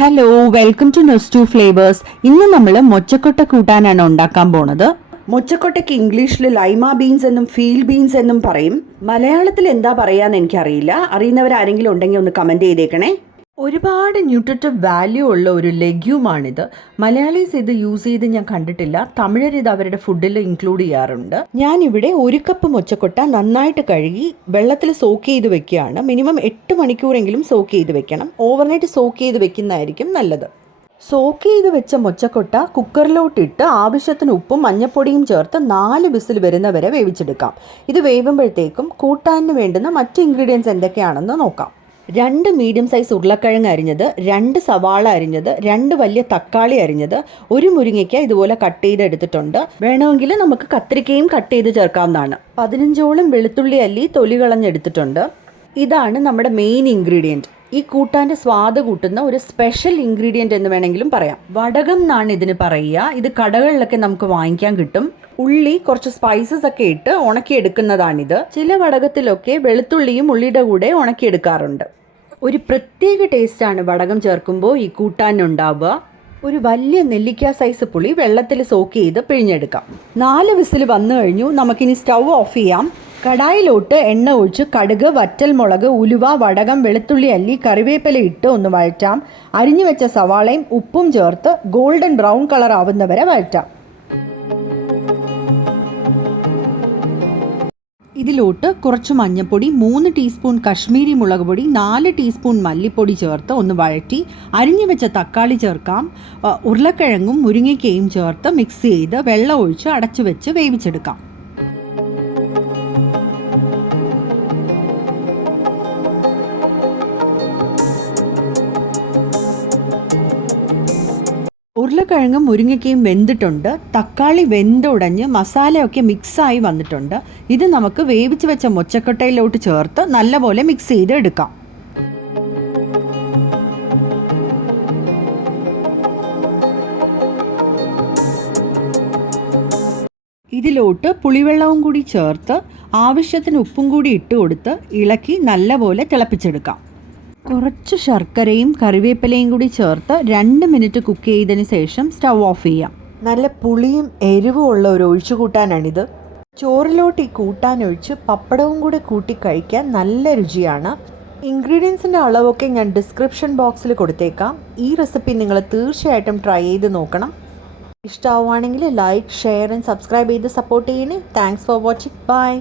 Hello, welcome to nest flavours. ഇന്ന് നമ്മൾ മൊച്ചക്കൊട്ട കൂട്ടാനാണ് ഉണ്ടാക്കാൻ പോണത്. മൊച്ചക്കൊട്ടയ്ക്ക് ഇംഗ്ലീഷിൽ ലൈമ ബീൻസ് എന്നും ഫീൽഡ് ബീൻസ് എന്നും പറയും. മലയാളത്തിൽ എന്താ പറയാന്ന് എനിക്കറിയില്ല. അറിയുന്നവരാരെങ്കിലും ഉണ്ടെങ്കിൽ ഒന്ന് കമൻറ്റ് ചെയ്തേക്കണേ. ഒരുപാട് ന്യൂട്രിറ്റീവ് വാല്യൂ ഉള്ള ഒരു ലെഗ്യൂമാണിത്. മലയാളീസ് ഇത് യൂസ് ചെയ്ത് ഞാൻ കണ്ടിട്ടില്ല. തമിഴർ ഇത് അവരുടെ ഫുഡിൽ ഇൻക്ലൂഡ് ചെയ്യാറുണ്ട്. ഞാനിവിടെ 1 കപ്പ് മൊച്ചക്കൊട്ട നന്നായിട്ട് കഴുകി വെള്ളത്തിൽ സോക്ക് ചെയ്ത് വെക്കുകയാണ്. മിനിമം 8 മണിക്കൂറെങ്കിലും സോക്ക് ചെയ്ത് വെക്കണം. ഓവർനൈറ്റ് സോക്ക് ചെയ്ത് വെക്കുന്നതായിരിക്കും നല്ലത്. സോക്ക് ചെയ്ത് വെച്ച മൊച്ചക്കൊട്ട കുക്കറിലോട്ടിട്ട് ആവശ്യത്തിന് ഉപ്പും മഞ്ഞൾപ്പൊടിയും ചേർത്ത് 4 വിസിൽ വരുന്നവരെ വേവിച്ചെടുക്കാം. ഇത് വേവുമ്പോഴത്തേക്കും കൂട്ടാനിന് വേണ്ടുന്ന മറ്റ് ഇൻഗ്രീഡിയൻസ് എന്തൊക്കെയാണെന്ന് നോക്കാം. 2 മീഡിയം സൈസ് ഉരുളക്കിഴങ്ങ് അരിഞ്ഞത്, 2 സവാള അരിഞ്ഞത്, 2 വലിയ തക്കാളി അരിഞ്ഞത്, 1 മുരിങ്ങയ്ക്ക ഇതുപോലെ കട്ട് ചെയ്ത് എടുത്തിട്ടുണ്ട്. വേണമെങ്കിൽ നമുക്ക് കത്തിരിക്കയും കട്ട് ചെയ്ത് ചേർക്കാവുന്നതാണ്. 15ഓളം വെളുത്തുള്ളി അല്ലി തൊലി കളഞ്ഞെടുത്തിട്ടുണ്ട്. ഇതാണ് നമ്മുടെ മെയിൻ ഇൻഗ്രീഡിയൻറ്റ്. ഈ കൂട്ടാൻ്റെ സ്വാദ് കൂട്ടുന്ന ഒരു സ്പെഷ്യൽ ഇൻഗ്രീഡിയൻറ്റ് എന്ന് വേണമെങ്കിലും പറയാം. വടകം എന്നാണ് ഇതിന് പറയുക. ഇത് കടകളിലൊക്കെ നമുക്ക് വാങ്ങിക്കാൻ കിട്ടും. ഉള്ളി, കുറച്ച് സ്പൈസസ് ഒക്കെ ഇട്ട് ഉണക്കിയെടുക്കുന്നതാണിത്. ചില വടകത്തിലൊക്കെ വെളുത്തുള്ളിയും ഉള്ളിയുടെ കൂടെ ഉണക്കിയെടുക്കാറുണ്ട്. ഒരു പ്രത്യേക ടേസ്റ്റാണ് വടകം ചേർക്കുമ്പോൾ ഈ കൂട്ടാനുണ്ടാവുക. ഒരു വലിയ നെല്ലിക്ക സൈസ് പുളി വെള്ളത്തിൽ സോക്ക് ചെയ്ത് പിഴിഞ്ഞെടുക്കാം. 4 വിസിൽ വന്നു കഴിഞ്ഞു. നമുക്കിനി സ്റ്റൗ ഓഫ് ചെയ്യാം. കടായിലോട്ട് എണ്ണ ഒഴിച്ച് കടുക്, വറ്റൽമുളക്, ഉലുവ, വടകം, വെളുത്തുള്ളി അല്ലി, കറിവേപ്പില ഇട്ട് ഒന്ന് വഴറ്റാം. അരിഞ്ഞു വെച്ച സവാളയും ഉപ്പും ചേർത്ത് ഗോൾഡൻ ബ്രൗൺ കളർ ആവുന്നവരെ വഴറ്റാം. ഇതിലോട്ട് കുറച്ച് മഞ്ഞൾപ്പൊടി, 3 ടീസ്പൂൺ കശ്മീരി മുളക് പൊടി, 4 ടീസ്പൂൺ മല്ലിപ്പൊടി ചേർത്ത് ഒന്ന് വഴറ്റി അരിഞ്ഞു വെച്ച തക്കാളി ചേർക്കാം. ഉരുളക്കിഴങ്ങും മുരിങ്ങയ്ക്കയും ചേർത്ത് മിക്സ് ചെയ്ത് വെള്ളം ഒഴിച്ച് അടച്ചു വെച്ച് വേവിച്ചെടുക്കാം. ഉരുളക്കിഴങ്ങും മുരിങ്ങയ്ക്കയും വെന്തിട്ടുണ്ട്. തക്കാളി വെന്തുടഞ്ഞ് മസാലയൊക്കെ മിക്സായി വന്നിട്ടുണ്ട്. ഇത് നമുക്ക് വേവിച്ച് വെച്ച മൊച്ചക്കൊട്ടയിലോട്ട് ചേർത്ത് നല്ലപോലെ മിക്സ് ചെയ്ത് എടുക്കാം. ഇതിലോട്ട് പുളിവെള്ളവും കൂടി ചേർത്ത് ആവശ്യത്തിന് ഉപ്പും കൂടി ഇട്ട് കൊടുത്ത് ഇളക്കി നല്ലപോലെ തിളപ്പിച്ചെടുക്കാം. കുറച്ച് ശർക്കരയും കറിവേപ്പിലയും കൂടി ചേർത്ത് 2 മിനിറ്റ് കുക്ക് ചെയ്തതിന് ശേഷം സ്റ്റൗ ഓഫ് ചെയ്യാം. നല്ല പുളിയും എരിവും ഉള്ള ഒരു ഒഴിച്ചുകൂട്ടാനാണിത്. ചോറിലോട്ട് ഈ കൂട്ടാൻ ഒഴിച്ച് പപ്പടവും കൂടെ കൂട്ടി കഴിക്കാൻ നല്ല രുചിയാണ്. ഇൻഗ്രീഡിയൻസിൻ്റെ അളവൊക്കെ ഞാൻ ഡിസ്ക്രിപ്ഷൻ ബോക്സിൽ കൊടുത്തേക്കാം. ഈ റെസിപ്പി നിങ്ങൾ തീർച്ചയായിട്ടും ട്രൈ ചെയ്ത് നോക്കണം. ഇഷ്ടമാവുകയാണെങ്കിൽ ലൈക്ക്, ഷെയർ ആൻഡ് സബ്സ്ക്രൈബ് ചെയ്ത് സപ്പോർട്ട് ചെയ്യണേ. Thanks for watching. ബൈ.